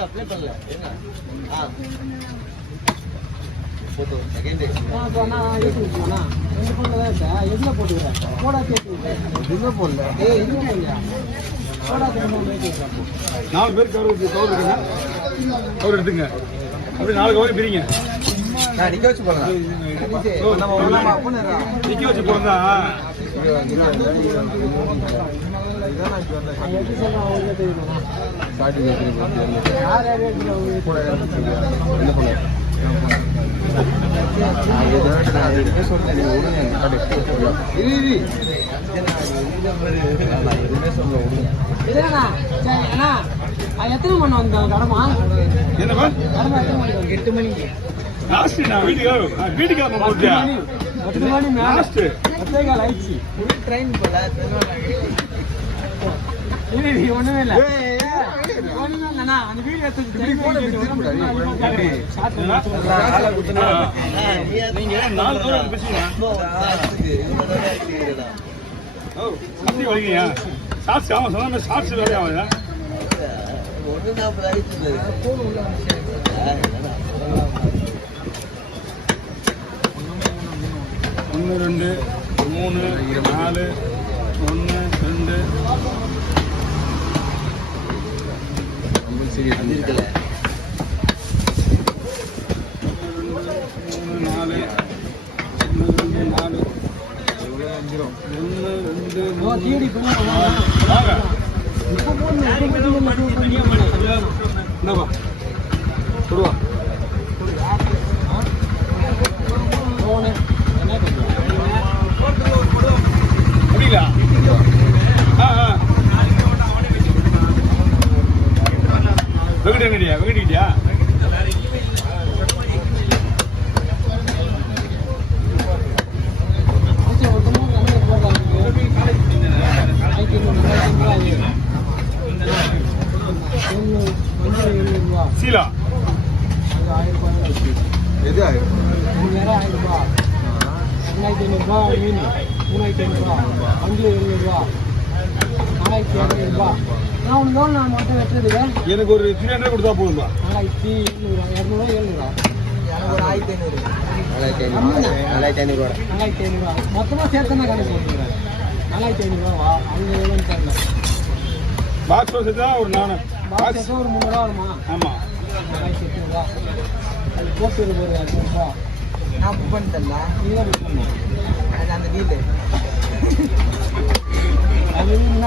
Apply பண்ணல என்ன photo second போனா யூடியூப் போனா ரெண்டு போன்ல தான் இருக்கா எதுல போட்டுறேன் போடா கேட்டு எதுல போடல ஏய் இதுல இல்லையா போடா கேட்டு மேய்க்கிறேன் நாலு பேர் கவர் இருக்குங்க கவர் எடுத்துங்க அப்படி நாலு கவர் பிரிங்க நான் நிக்க வச்சு போறேன் நம்ம ஒண்ணா பண்ணுறா நிக்க வச்சு போறதா எத்தனை மணி வந்தோம் கடமா என்னப்பா 8 மணிக்கு லாஸ்ட் நான் வீட்டுக்கு போட்டியா 8 மணி லாஸ்ட் பத்தேகால் ஆயிடுச்சு ட்ரெயின் போல ஒண்ணுமே இல்ல ஒண்ணுமே இல்லண்ணா அந்த வீடியோ நீங்க நாலு பேர் பேசுங்க அப்படி வரீங்க சாட்சி ஆமா சொன்ன மாதிரி சாட்சி வேலையா ஆகுதா 140 ஆயிடுச்சு 1 2 3 4 1 2 சரி இருக்குல்ல 3 4 டிடி பண்ணுவாங்க வாங்க இப்போ என்னப்பா சொல்லுவா அப்படிங்களா வெங்கடியா வெங்கடிக்கிட்டியா சீலா எது 1000 ரூபாய் 2500 ரூபாய் மீன் 3500 ரூபாய் 5700 ரூபாய் 4200 ரூபாய் நான் உனக்கு எவ்வளோ நான் மட்டும் வெட்டுறதுக்கு எனக்கு ஒரு 300 கொடுத்தா போதும்பா 4700 200 எனக்கு ஒரு 4500 ரூபா மொத்தமாக சேர்த்து தான் கணக்கு போட்டுக்கிறேன் 4500 ரூபா அங்கே எவ்வளோன்னு தெரியல பாக்ஸ் வசதி ஒரு நானு பாக்ஸ் ஒரு 300 ரூபா வருமா ஆமா 4800 ரூபா அது போட்டு ஒரு 200 ரூபா நான் புக் பண்ணிட்டேன்ல நீ தான் புக் பண்ணணும் அது அந்த டீலு அது என்ன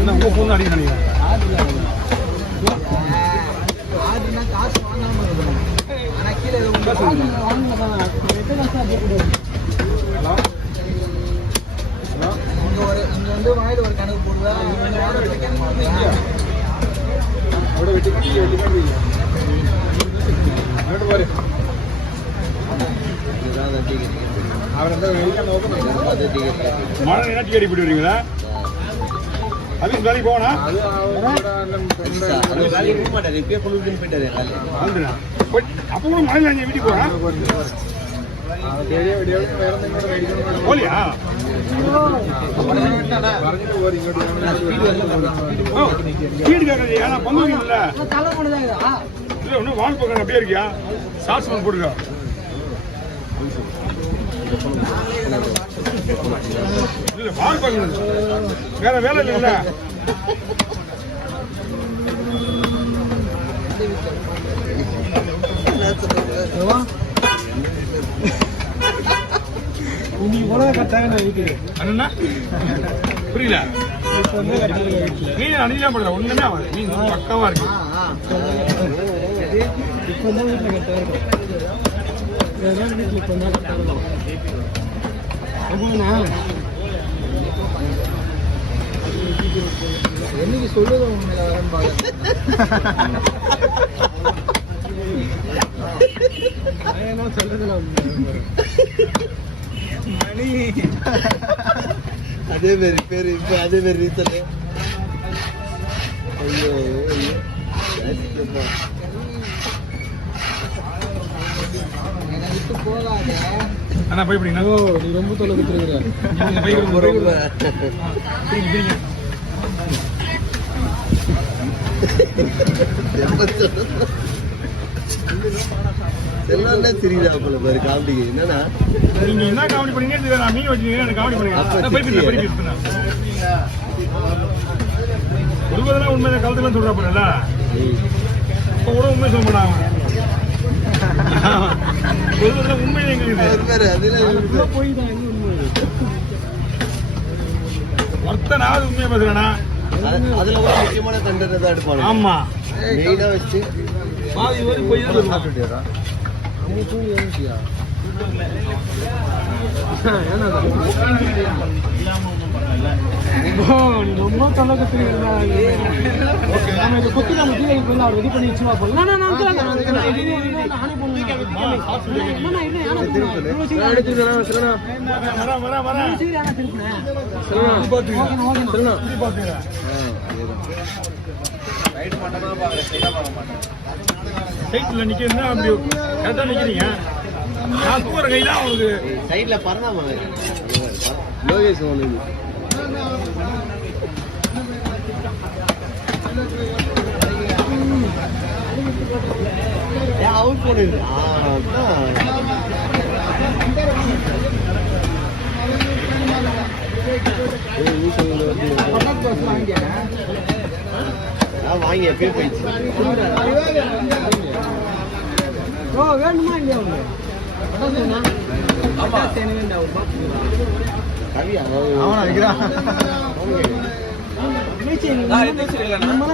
என்ன உங்க ஃபோன் அடிக்க நினைக்கிறேன் ஆடுனா காசு வாங்காம இருக்கணும் ஆனா கீழே இங்க வந்து வாயில ஒரு கணக்கு போடுவா மழை நேற்று அடி போட்டு வரீங்களா அதுக்கு வேலைக்கு போனா அப்போ கூட மழை வீட்டுக்கு போனா போலியா வீட்டுக்காரர் ஏன்னா பங்குவீங்க இல்ல இல்ல ஒன்னும் வாழ் பக்கம் அப்படியே இருக்கியா சாட்சி போட்டுருக்கா இல்ல வாழ் பக்கம் வேற வேலை இல்லைல்ல இன்னைக்கு போல கட்டாங்க நான் வீட்டுக்கு அண்ணா புரியல நீ அணிலாம் பண்ணல ஒண்ணுமே ஆகாது நீ பக்கமா இருக்கு இப்போ தான் வீட்டில் கட்டாக இருக்கும் வீட்டில் இப்போ தான் கட்டாக இருக்கும் அப்படின்னா என்னைக்கு சொல்லுது உண்மையில வரேன்னு பாருங்க சொல்றதுல மணி அதே மாதிரி பேரு இப்ப அதே மாதிரி ரீசன் ஐயோ விட்டு போகாத அண்ணா பயப்படிங்க நீ ரொம்ப தொலை விட்டுருக்குற ரொம்ப செல்லாம் தெரியுதா போல பாரு காமெடிக்கு என்னன்னா நீங்க என்ன காமெடி பண்ணீங்க நான் மீன் வச்சுக்கீங்க எனக்கு காமெடி பண்ணுங்க சொல்வதெல்லாம் உண்மை கலத்துலாம் சொல்றா போறல இப்ப கூட உண்மை சொல்ல மாட்டாங்க சொல்வதெல்லாம் உண்மை எங்களுக்கு போய் தான் ஒருத்தனாவது உண்மையை பேசுறேனா அதுல கூட முக்கியமான கண்டென்ட் தான் எடுப்பாங்க. ஆமா மெயினா வச்சு பாதி வரை போய் தான் சாப்பிட்டுட்டியா அவங்க தூங்கி எழுந்தியா ரொம்ப தொலைக்கத்துல நம்ம இதை கொத்தி நம்ம தீவிரம் போய் அவர் ரெடி பண்ணி வச்சுமா போல சைட்ல நிக்கிறீங்க அப்படி கரெக்டா நிக்கிறீங்க நான் தூக்குற கையில அவனுக்கு சைடுல பறந்தாம லோகேஷ் ஒன்று அவுட் போடுது வாங்கி எப்பயும் போயிடுச்சு வேணுமா இல்லையா அவனா வைக்கிறான்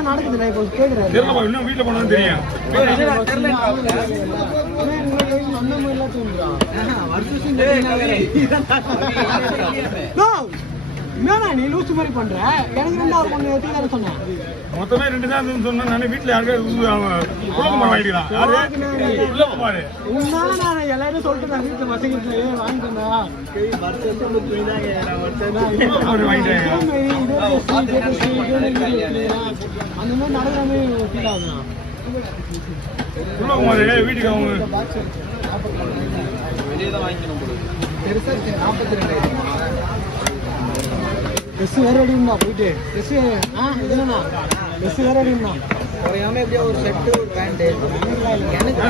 நடக்குது இப்போ கேக்குறேன் தெரியல இன்னும் வீட்டுல போனது தெரியும் என்னடா நீ லூசு மாதிரி பண்ற எனக்கு ரெண்டாவது பொண்ணு எடுத்து சொன்னேன் மொத்தமே 2 தான் சொன்னேன் நானே வீட்டுல யாருக்காவது குலகுமார் வாங்கிக்கலாம் யாரு குலகுமார் உன்னால நான் எல்லாரும் சொல்லிட்டு நான் வீட்டுல பசங்க வாங்கிட்டேன்னா அந்த மாதிரி நடக்காமே ஃபீல் ஆகுது குலகுமார் வீட்டுக்கு அவங்க பெருசா 42 ட்ரெஸ் வேற அடிமா போயிட்டு ட்ரெஸ் இதுனா ட்ரெஸ் வேற அடிமா குறையாம எப்படியா ஒரு ஷர்ட் ஒரு பேண்ட் எனக்கு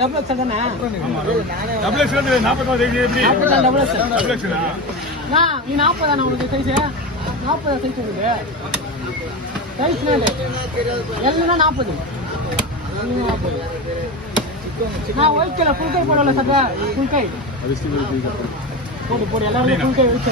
டபுள் எக்ஸ் தானே டபுள் எக்ஸ் 44 எப்படி டபுள் எக்ஸ் டபுள் எக்ஸ் நீ 40 தானே உனக்கு சைஸ் 40 சைஸ் உனக்கு சைஸ் எல்லாம் 40 நான் ஒயிட் கலர் ஃபுல் கை போடல சட்டை ஃபுல் கை போடு எல்லாரும் ஃபுல் கை வச்சு